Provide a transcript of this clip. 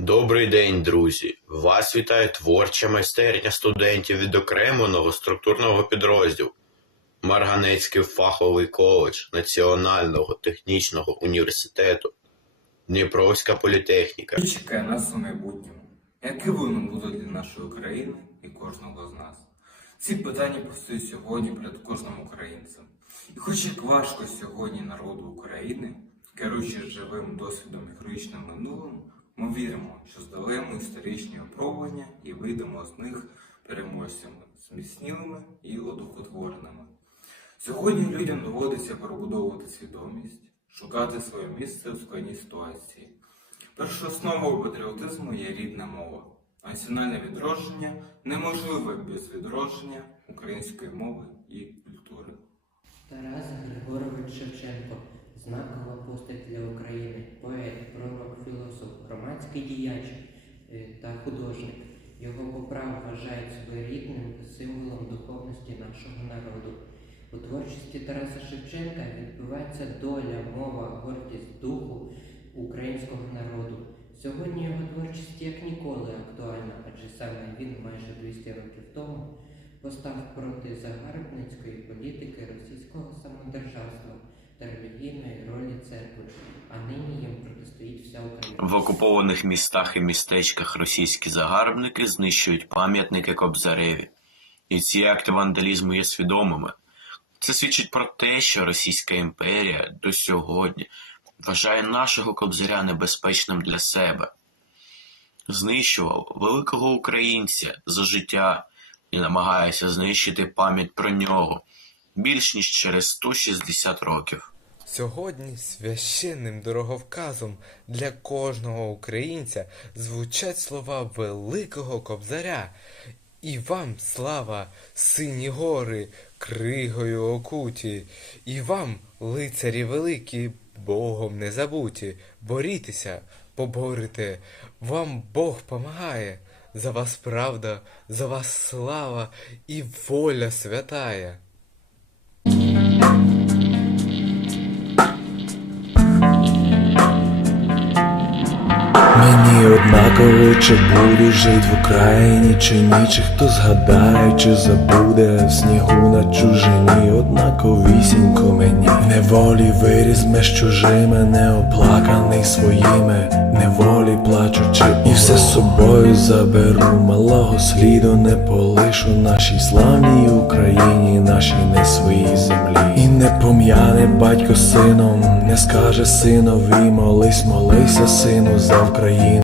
Добрий день, друзі! Вас вітає творча майстерня студентів відокремленого структурного підрозділу Марганецький фаховий коледж Національного технічного університету Дніпровська політехніка. Чекає нас у майбутньому? Яке воно буде для нашої країни і кожного з нас? Ці питання постають сьогодні перед кожним українцем. І хоч як важко сьогодні народу України, керуючись живим досвідом і героїчним минулим, ми віримо, що здолаємо історичні опробування і вийдемо з них переможцями, зміцнілими і одухотвореними. Сьогодні людям доводиться перебудовувати свідомість, шукати своє місце у складній ситуації. Першоосновою патріотизму є рідна мова. Національне відродження неможливе без відродження української мови і культури. Тарас Григорович Шевченко знакова постать для України, поет, пророк, філософ, громадський діяч е, та художник. Його поправ вважають своєрідним символом духовності нашого народу. У творчості Тараса Шевченка відбувається доля, мова, гордість духу українського народу. Сьогодні його творчість як ніколи актуальна, адже саме він майже 200 років тому постав проти загарбницької політики російського самодержавства В окупованих містах і містечках російські загарбники знищують пам'ятники Кобзареві. І ці акти вандалізму є свідомими. Це свідчить про те, що Російська імперія до сьогодні вважає нашого кобзаря небезпечним для себе. Знищував великого українця за життя і намагається знищити пам'ять про нього більш ніж через 160 років. Сьогодні священним дороговказом для кожного українця звучать слова великого кобзаря. І вам слава, сині гори, кригою окуті, і вам, лицарі великі, Богом не забуті, борітеся, поборете, вам Бог помагає, за вас правда, за вас слава і воля святая. Однаково, чи буду жить в Україні, чи ні, чи хто згадає, чи забуде в снігу на чужині, однаковісінько мені. Неволі виріс меж чужими, неоплаканий своїми, неволі плачучи, і все з собою заберу, малого сліду не полишу нашій славній Україні, нашій не своїй землі. І не пом'яне батько сином, не скаже синові, молись, молися, сину, за Україну.